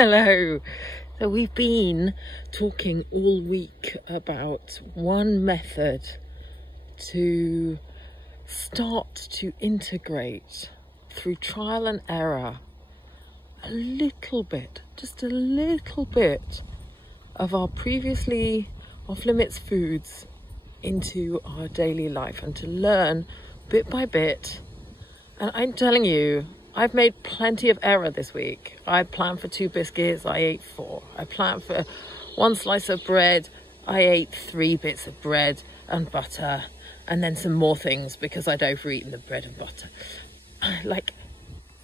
Hello. So we've been talking all week about one method to start to integrate through trial and error a little bit, just a little bit of our previously off-limits foods into our daily life, and to learn bit by bit. And I'm telling you, I've made plenty of error this week. I planned for 2 biscuits, I ate 4. I planned for 1 slice of bread, I ate 3 bits of bread and butter, and then some more things because I'd overeaten the bread and butter. Like,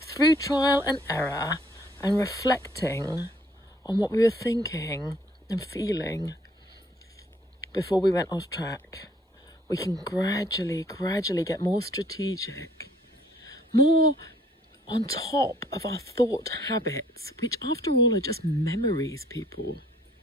through trial and error and reflecting on what we were thinking and feeling before we went off track, we can gradually get more strategic, more on top of our thought habits, which after all are just memories, people.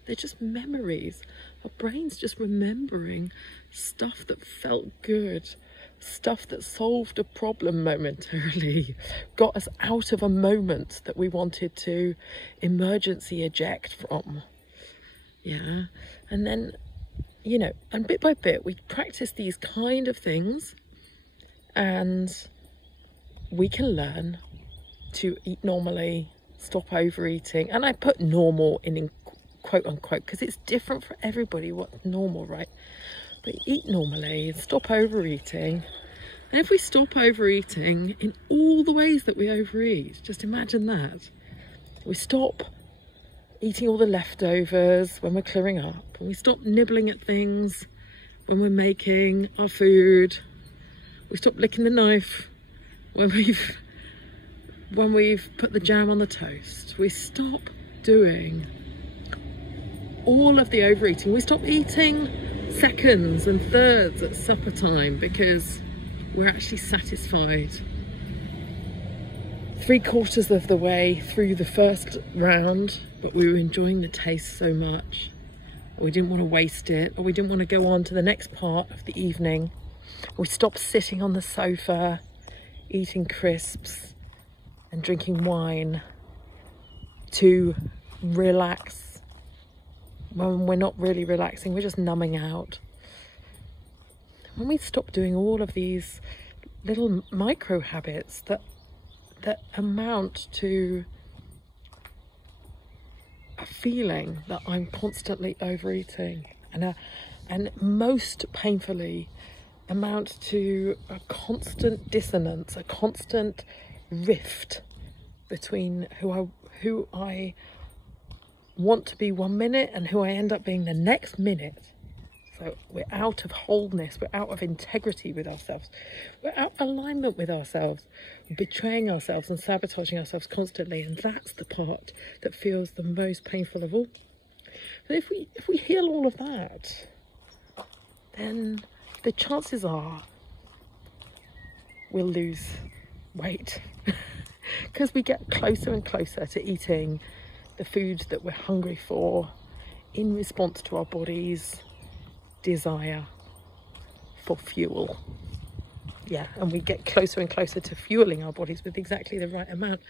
They're just memories. Our brain's just remembering stuff that felt good, stuff that solved a problem momentarily, got us out of a moment that we wanted to emergency eject from. Yeah, and then, you know, and bit by bit we practice these kind of things, and we can learn to eat normally, stop overeating. And I put normal in quote unquote because it's different for everybody what's normal, right? But eat normally, stop overeating. And if we stop overeating in all the ways that we overeat, just imagine that. We stop eating all the leftovers when we're clearing up, and we stop nibbling at things when we're making our food. We stop licking the knife when we've put the jam on the toast. We stop doing all of the overeating. We stop eating seconds and thirds at supper time because we're actually satisfied 3/4 of the way through the first round, but we were enjoying the taste so much. We didn't want to waste it, or we didn't want to go on to the next part of the evening. We stopped sitting on the sofa, eating crisps and drinking wine to relax when we're not really relaxing, we're just numbing out. When we stop doing all of these little micro habits that amount to a feeling that I'm constantly overeating, and most painfully amount to a constant dissonance, a constant rift between who I want to be 1 minute and who I end up being the next minute. So we're out of wholeness, we're out of integrity with ourselves, we're out of alignment with ourselves, we're betraying ourselves and sabotaging ourselves constantly, and that's the part that feels the most painful of all. But if we heal all of that, then the chances are we'll lose weight because we get closer and closer to eating the food that we're hungry for in response to our body's desire for fuel. Yeah, and we get closer and closer to fueling our bodies with exactly the right amount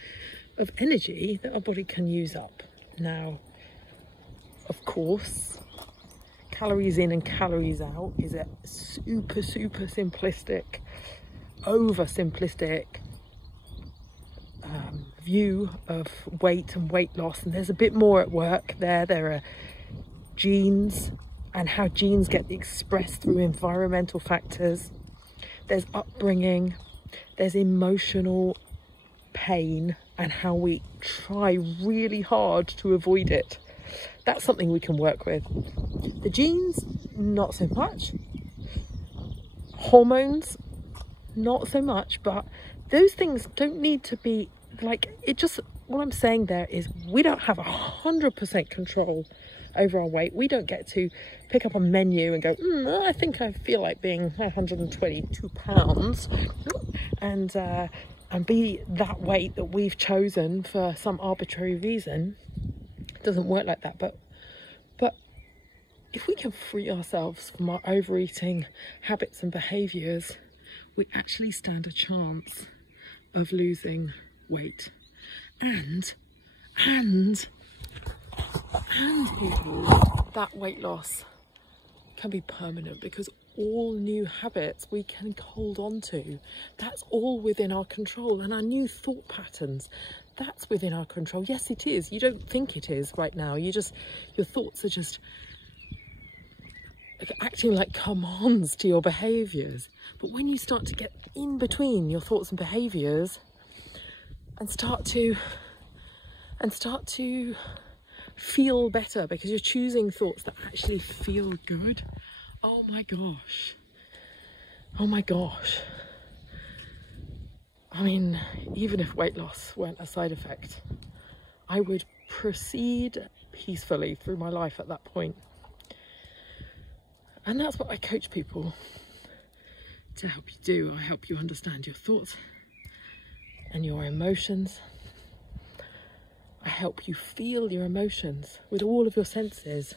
of energy that our body can use up. Now, of course, calories in and calories out is a super simplistic, oversimplistic view of weight and weight loss, and there's a bit more at work there. There are genes and how genes get expressed through environmental factors. There's upbringing, there's emotional pain, and how we try really hard to avoid it. That's something we can work with. The genes, not so much. Hormones, not so much, but those things don't need to be like it. Just what I'm saying there is we don't have 100% control over our weight. We don't get to pick up a menu and go, I think I feel like being 122 pounds and be that weight that we've chosen for some arbitrary reason. It doesn't work like that. But if we can free ourselves from our overeating habits and behaviours, we actually stand a chance of losing weight and And people, that weight loss can be permanent because all new habits we can hold on to, that's all within our control. And our new thought patterns, that's within our control. Yes, it is. You don't think it is right now. Your thoughts are just acting like commands to your behaviours. But when you start to get in between your thoughts and behaviours and start to feel better because you're choosing thoughts that actually feel good, oh my gosh. I mean, even if weight loss weren't a side effect, I would proceed peacefully through my life at that point. And that's what I coach people to help you do. I help you understand your thoughts and your emotions. I help you feel your emotions with all of your senses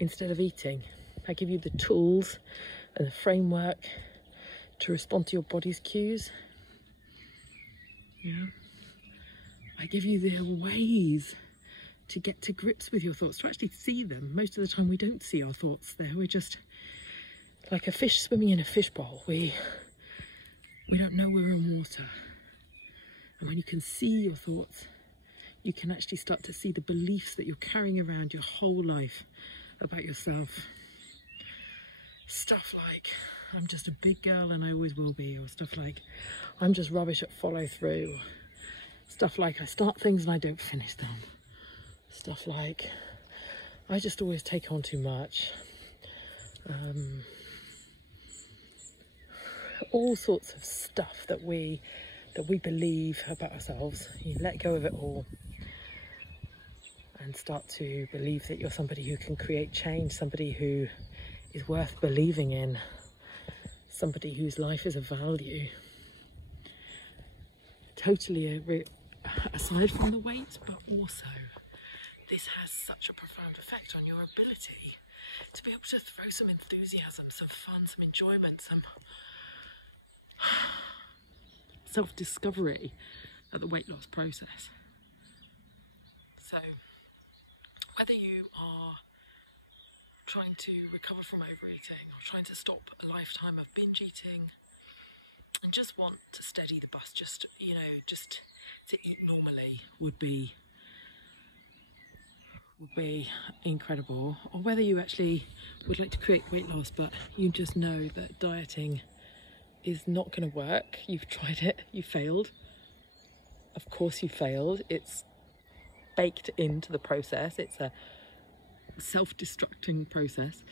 instead of eating. I give you the tools and the framework to respond to your body's cues. Yeah. I give you the ways to get to grips with your thoughts, to actually see them. Most of the time we don't see our thoughts there. We're just like a fish swimming in a fishbowl. We don't know we're in water. And when you can see your thoughts, you can actually start to see the beliefs that you're carrying around your whole life about yourself. Stuff like, I'm just a big girl and I always will be, or stuff like, I'm just rubbish at follow through. Stuff like, I start things and I don't finish them. Stuff like, I just always take on too much. All sorts of stuff that we believe about ourselves. You let go of it all and start to believe that you're somebody who can create change, somebody who is worth believing in, somebody whose life is of value. Totally aside from the weight, but also this has such a profound effect on your ability to be able to throw some enthusiasm, some fun, some enjoyment, some self-discovery at the weight loss process. So whether you are trying to recover from overeating or trying to stop a lifetime of binge eating and just want to steady the bus, just to eat normally would be incredible. Or whether you actually would like to create weight loss but you just know that dieting is not going to work. You've tried it, you failed. Of course you failed. It's baked into the process. It's a self-destructing process.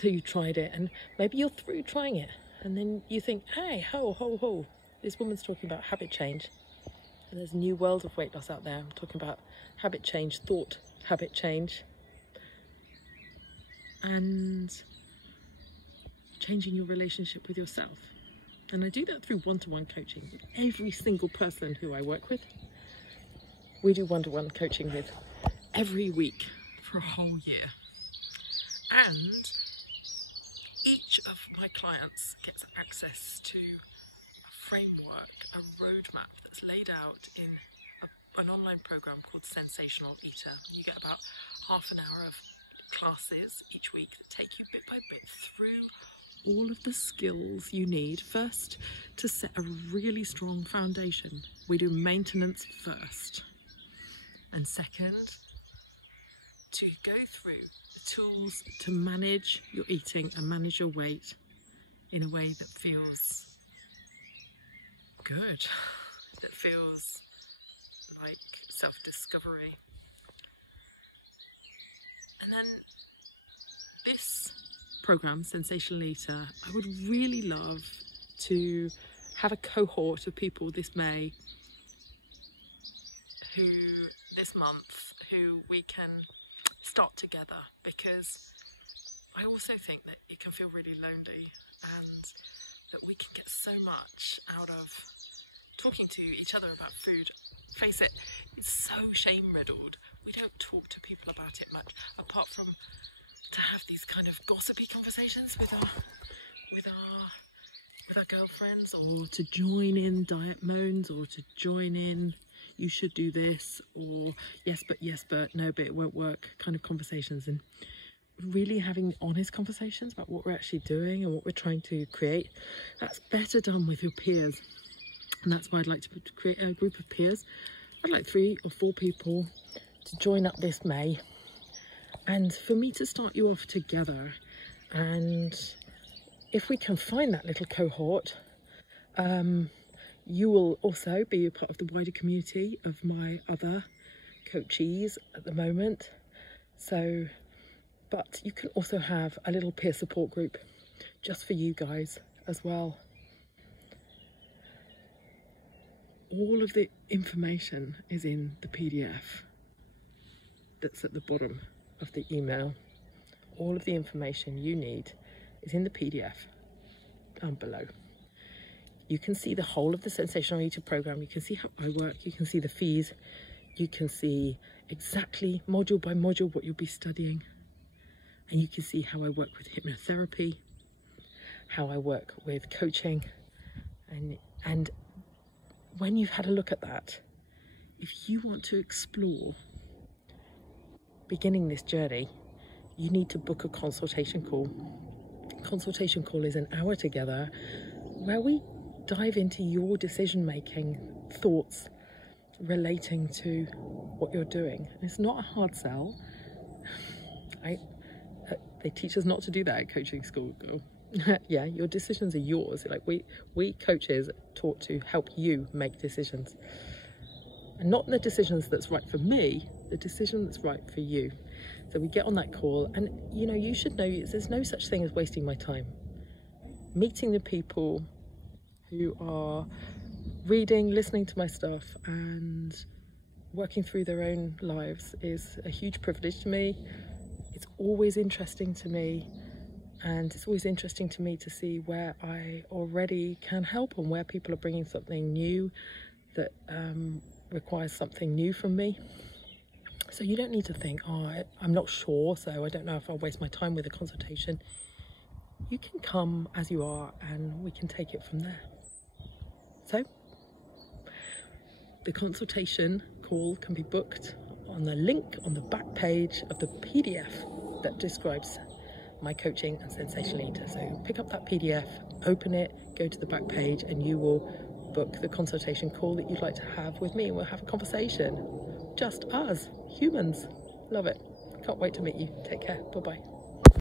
So you tried it and maybe you're through trying it and then you think, hey, ho, this woman's talking about habit change and there's a new world of weight loss out there. I'm talking about habit change, thought habit change, and changing your relationship with yourself. And I do that through one-to-one coaching with every single person who I work with. We do one-to-one coaching with every week for a whole year. And each of my clients gets access to a framework, a roadmap that's laid out in an online program called Sensational Eater. You get about half an hour of classes each week that take you bit by bit through all of the skills you need, first to set a really strong foundation. We do maintenance first, and second to go through the tools to manage your eating and manage your weight in a way that feels good, that feels like self-discovery. And then this program, Sensational Eater, I would really love to have a cohort of people this May, this month, who we can start together, because I also think that it can feel really lonely and that we can get so much out of talking to each other about food. Face it, it's so shame-riddled. We don't talk to people about it much, apart from to have these kind of gossipy conversations with our girlfriends, or to join in diet moans, or to join in, you should do this, or yes but no but it won't work kind of conversations, and really having honest conversations about what we're actually doing and what we're trying to create. That's better done with your peers, and that's why I'd like to create a group of peers. I'd like 3 or 4 people to join up this May, and for me to start you off together. And if we can find that little cohort, you will also be a part of the wider community of my other coachees at the moment. So, but you can also have a little peer support group just for you guys as well. All of the information is in the PDF that's at the bottom of the email. All of the information you need is in the PDF down below. You can see the whole of the Sensational Eater program. You can see how I work. You can see the fees. You can see exactly module by module what you'll be studying. And you can see how I work with hypnotherapy, how I work with coaching. And when you've had a look at that, if you want to explore beginning this journey, you need to book a consultation call. Consultation call is an hour together where we dive into your decision-making thoughts relating to what you're doing. It's not a hard sell. They teach us not to do that at coaching school. Yeah, your decisions are yours. Like we coaches are taught to help you make decisions, and not the decisions that's right for me, the decision that's right for you. So we get on that call, and you know, you should know there's no such thing as wasting my time. Meeting the people who are reading, listening to my stuff and working through their own lives is a huge privilege to me. It's always interesting to me, and it's always interesting to me to see where I already can help and where people are bringing something new that requires something new from me. So you don't need to think, oh, I'm not sure, so I don't know if I'll waste my time with a consultation. You can come as you are and we can take it from there. So the consultation call can be booked on the link on the back page of the PDF that describes my coaching and Sensational Eater. So pick up that PDF, open it, go to the back page, and you will book the consultation call that you'd like to have with me. We'll have a conversation. Just us, humans. Love it. Can't wait to meet you. Take care. Bye-bye.